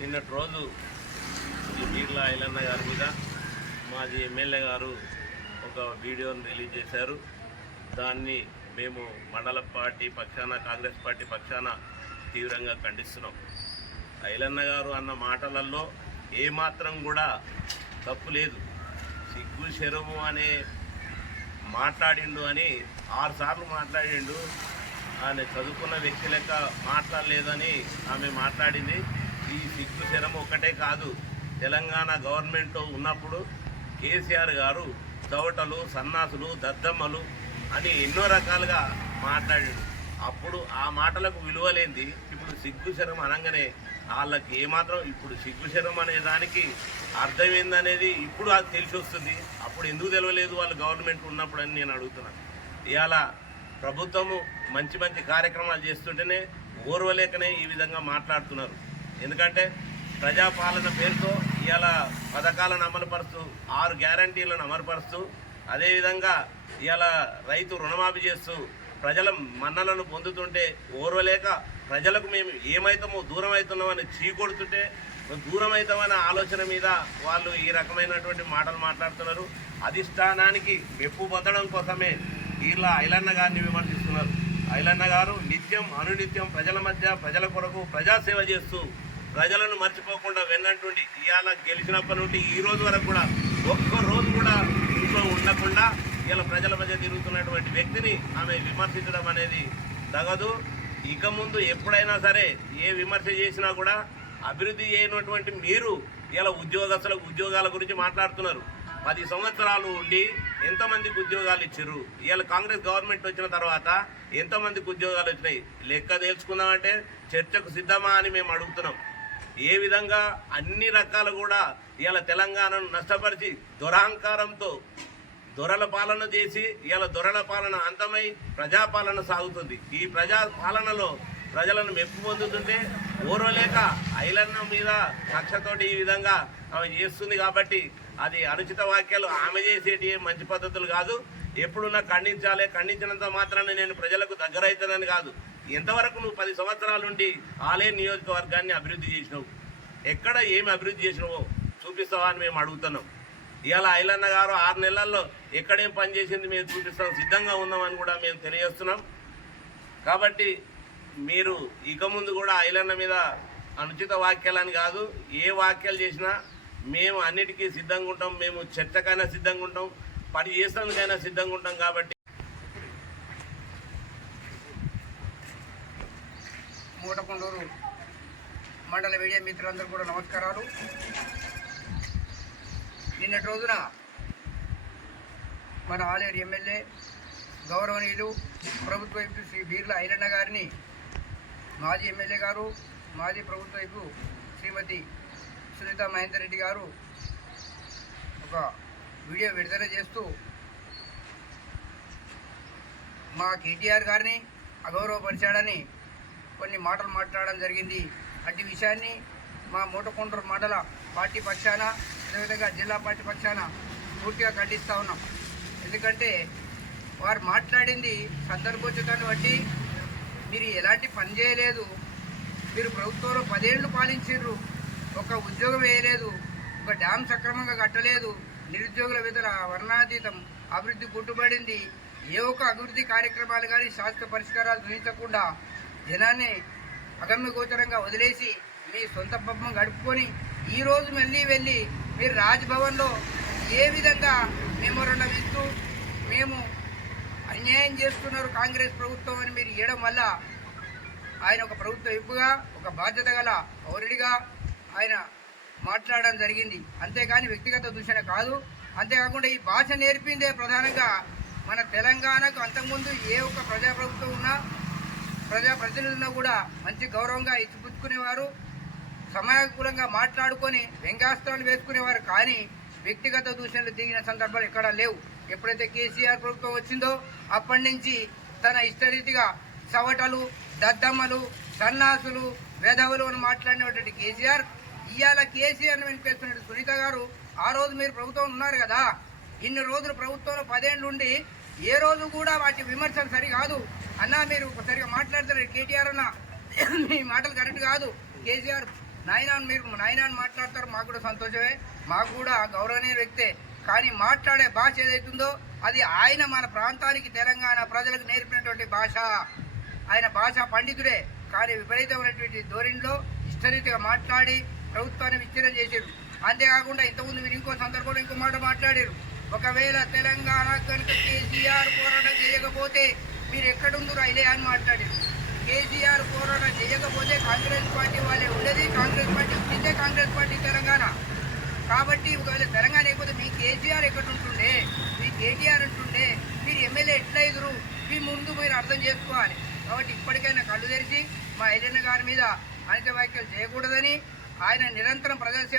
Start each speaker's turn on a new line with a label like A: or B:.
A: నిన్నటి రోజు బీర్లా ఐలన్న గారి మీద మాజీ ఎమ్మెల్యే గారు ఒక వీడియోని రిలీజ్ చేశారు. దాన్ని మేము మండల పార్టీ పక్షాన కాంగ్రెస్ పార్టీ పక్షాన తీవ్రంగా ఖండిస్తున్నాం. ఐలన్న గారు అన్న మాటలలో ఏమాత్రం కూడా తప్పు లేదు. సిగ్గు శరము అనే మాట్లాడిండు అని ఆరుసార్లు మాట్లాడిండు. ఆయన చదువుకున్న వ్యక్తి లెక్క మాట్లాడలేదని ఆమె మాట్లాడింది. ఈ సిగ్గు శరం ఒక్కటే కాదు. తెలంగాణ గవర్నమెంట్ ఉన్నప్పుడు కేసీఆర్ గారు చవటలు సన్నాసులు దద్దమ్మలు అని ఎన్నో రకాలుగా మాట్లాడాడు అప్పుడు ఆ మాటలకు విలువలేంది ఇప్పుడు సిగ్గు శరం అనగానే వాళ్ళకి ఏమాత్రం ఇప్పుడు సిగ్గు శరం అనే దానికి అర్థం ఏందనేది ఇప్పుడు అది తెలిసి వస్తుంది అప్పుడు ఎందుకు తెలియలేదు వాళ్ళు గవర్నమెంట్ ఉన్నప్పుడు అని నేను అడుగుతున్నాను ఇవాళ ప్రభుత్వము మంచి మంచి కార్యక్రమాలు చేస్తుంటేనే ఓర్వలేకనే ఈ విధంగా మాట్లాడుతున్నారు. ఎందుకంటే ప్రజాపాలన పేరుతో ఇవాళ పథకాలను అమలుపరుస్తూ ఆరు గ్యారంటీలను అమలుపరుస్తూ అదేవిధంగా ఇవాళ రైతు రుణమాఫీ చేస్తూ ప్రజల మన్నలను పొందుతుంటే ఓర్వలేక ప్రజలకు మేము ఏమైతామో దూరం అవుతున్నామని చీకొడుతుంటే దూరం అవుతామనే ఆలోచన మీద వాళ్ళు ఈ రకమైనటువంటి మాటలు మాట్లాడుతున్నారు. అధిష్టానానికి మెప్పు పొందడం కోసమే ఇలా ఐలన్న గారిని విమర్శిస్తున్నారు. ఐలన్న గారు నిత్యం అనునిత్యం ప్రజల మధ్య ప్రజల కొరకు ప్రజాసేవ చేస్తూ ప్రజలను మర్చిపోకుండా వెన్నంటుండి ఇవాళ గెలిచినప్పటి నుండి ఈ రోజు వరకు కూడా ఒక్క రోజు కూడా ఇంట్లో ఉండకుండా ఇలా ప్రజల మధ్య తిరుగుతున్నటువంటి వ్యక్తిని ఆమె విమర్శించడం అనేది తగదు. ఇక ముందు ఎప్పుడైనా సరే ఏ విమర్శ చేసినా కూడా అభివృద్ధి చేయనటువంటి మీరు ఇలా ఉద్యోగస్తులకు ఉద్యోగాల గురించి మాట్లాడుతున్నారు. పది సంవత్సరాలు ఉండి ఎంతమందికి ఉద్యోగాలు ఇచ్చారు ఇవాళ కాంగ్రెస్ గవర్నమెంట్ వచ్చిన తర్వాత ఎంతమందికి ఉద్యోగాలు వచ్చినాయి? లెక్క తెలుసుకుందామంటే చర్చకు సిద్ధమా అని మేము అడుగుతున్నాం. ఏ విధంగా అన్ని రకాలు కూడా ఇవాళ తెలంగాణను నష్టపరిచి దురహంకారంతో దొరల పాలన చేసి ఇవాళ దొరల పాలన అంతమై ప్రజాపాలన సాగుతుంది. ఈ ప్రజా పాలనలో ప్రజలను మెప్పు పొందుతుంటే ఓర్వలేక ఐలన్న మీద కక్షతోటి ఈ విధంగా ఆమె చేస్తుంది కాబట్టి అది అనుచిత వాక్యాలు ఆమె చేసేటి మంచి పద్ధతులు కాదు. ఎప్పుడున్నా ఖండించాలి ఖండించినంత మాత్రాన్ని నేను ప్రజలకు దగ్గర అవుతానని కాదు. ఎంతవరకు నువ్వు పది సంవత్సరాల నుండి ఆలయ నియోజకవర్గాన్ని అభివృద్ధి చేసినావు? ఎక్కడ ఏమి అభివృద్ధి చేసినావో చూపిస్తావా అని మేము అడుగుతున్నాం. ఇవాళ ఐలన్న గారు ఆరు నెలల్లో ఎక్కడేం పని చేసింది మేము చూపిస్తాం సిద్ధంగా ఉన్నామని కూడా మేము తెలియజేస్తున్నాం. కాబట్టి మీరు ఇక ముందు కూడా ఐలన్న మీద అనుచిత వాక్యాలని కాదు ఏ వాక్యాలు చేసినా మేము అన్నిటికీ సిద్ధంగా ఉంటాం మేము చర్చకైనా సిద్ధంగా ఉంటాం పని చేసేందుకైనా సిద్ధంగా ఉంటాం కాబట్టి
B: కోటకొండూరు మండల మీడియా మిత్రులందరూ కూడా నమస్కారాలు. నిన్నటి రోజున మన ఆలేరు ఎమ్మెల్యే గౌరవనీయులు ప్రభుత్వ వైపు శ్రీ బీర్ల ఐరన్న గారిని మాజీ ఎమ్మెల్యే గారు మాజీ ప్రభుత్వ వైపు శ్రీమతి సునీత మహేందర్ రెడ్డి గారు ఒక వీడియో విడుదల చేస్తూ మా కేటీఆర్ గారిని అగౌరవపరిచాడని కొన్ని మాటలు మాట్లాడడం జరిగింది. అటు విషయాన్ని మా మూటకొండూరు మండల పార్టీ పక్షాన అదేవిధంగా జిల్లా పార్టీ పక్షాన పూర్తిగా ఖండిస్తూ ఉన్నాం. ఎందుకంటే వారు మాట్లాడింది సందర్భోచితాన్ని బట్టి మీరు ఎలాంటి పని చేయలేదు. మీరు ప్రభుత్వంలో పదేళ్ళు పాలించారు ఒక ఉద్యోగం వేయలేదు. ఒక డ్యామ్ సక్రమంగా కట్టలేదు. నిరుద్యోగుల విధుల వర్ణాతీతం అభివృద్ధి పుట్టుబడింది ఏ ఒక్క అభివృద్ధి కార్యక్రమాలు కానీ శాశ్వత పరిష్కారాలు చూపించకుండా జనాన్ని అగమ్య గోచరంగా వదిలేసి మీ సొంత పబ్బం గడుపుకొని ఈ రోజు మళ్ళీ వెళ్ళి మీరు రాజ్భవన్లో ఏ విధంగా మెమోరండం ఇస్తూ మేము అన్యాయం చేస్తున్నారు కాంగ్రెస్ ప్రభుత్వం అని మీరు ఇవ్వడం వల్ల ఆయన ఒక ప్రభుత్వ ఇప్పుగా ఒక బాధ్యత గల పౌరుడిగా ఆయన మాట్లాడడం జరిగింది. అంతేకాని వ్యక్తిగత దూషణ కాదు. అంతేకాకుండా ఈ భాష నేర్పిందే ప్రధానంగా మన తెలంగాణకు అంతకుముందు ఏ ఒక్క ప్రజాప్రభుత్వం ఉన్నా ప్రజాప్రతినిధులను కూడా మంచి గౌరవంగా ఇచ్చిపుచ్చుకునేవారు సమయానుకూలంగా మాట్లాడుకొని వ్యంగ్యాస్త్రాలు వేసుకునేవారు. కానీ వ్యక్తిగత దూషణలు దిగిన సందర్భాలు ఎక్కడా లేవు. ఎప్పుడైతే కేసీఆర్ ప్రభుత్వం వచ్చిందో అప్పటి నుంచి తన ఇష్టరీతిగా చవటలు దద్దమ్మలు సన్నాసులు వెధవులు అని మాట్లాడినటువంటి కేసీఆర్ ఇవాళ కేసీఆర్ని వెనుకేస్తున్న సునీత గారు ఆ రోజు మీరు ప్రభుత్వం ఉన్నారు కదా. ఇన్ని రోజులు ప్రభుత్వంలో పదేళ్ళు ఉండి ఏ రోజు కూడా వాటి విమర్శలు సరి కాదు. అన్నా మీరు సరిగా మాట్లాడతారు కేటీఆర్ అన్న మీ మాటలు కరెక్ట్ కాదు. కేసీఆర్ నాయన మీరు నాయన మాట్లాడతారు. మాకు కూడా సంతోషమే. మాకు కూడా గౌరవనీయ వ్యక్తే. కానీ మాట్లాడే భాష ఏదైతుందో అది ఆయన మన ప్రాంతానికి తెలంగాణ ప్రజలకు నేర్పినటువంటి భాష. ఆయన భాష పండితుడే. కానీ విపరీతమైనటువంటి ధోరణిలో ఇష్టరీతిగా మాట్లాడి ప్రభుత్వాన్ని విచ్ఛిన్నం చేశారు అంతేకాకుండా ఇంతకుముందు మీరు ఇంకో సందర్భంలో ఇంకో మాట మాట్లాడారు. ఒకవేళ తెలంగాణ కనుక కేసీఆర్ పోరాటం చేయకపోతే మీరు ఎక్కడుందో రైలే అని మాట్లాడారు. కేసీఆర్ పోరాటం చేయకపోతే కాంగ్రెస్ పార్టీ వాళ్ళే ఉండేది. కాంగ్రెస్ పార్టీ ఉంటే కాంగ్రెస్ పార్టీ తెలంగాణ. కాబట్టి ఒకవేళ తెలంగాణ లేకపోతే మీ కేసీఆర్ ఎక్కడ ఉంటుండే మీ కేటీఆర్ ఉంటుండే? మీరు ఎమ్మెల్యే ఎట్లా ఎదురు మీ ముందు మీరు అర్థం చేసుకోవాలి. కాబట్టి ఇప్పటికైనా కళ్ళు తెరిచి మా ఎల్లన్న గారి మీద అనిత వ్యాఖ్యలు చేయకూడదని ఆయన నిరంతరం ప్రజాసేవ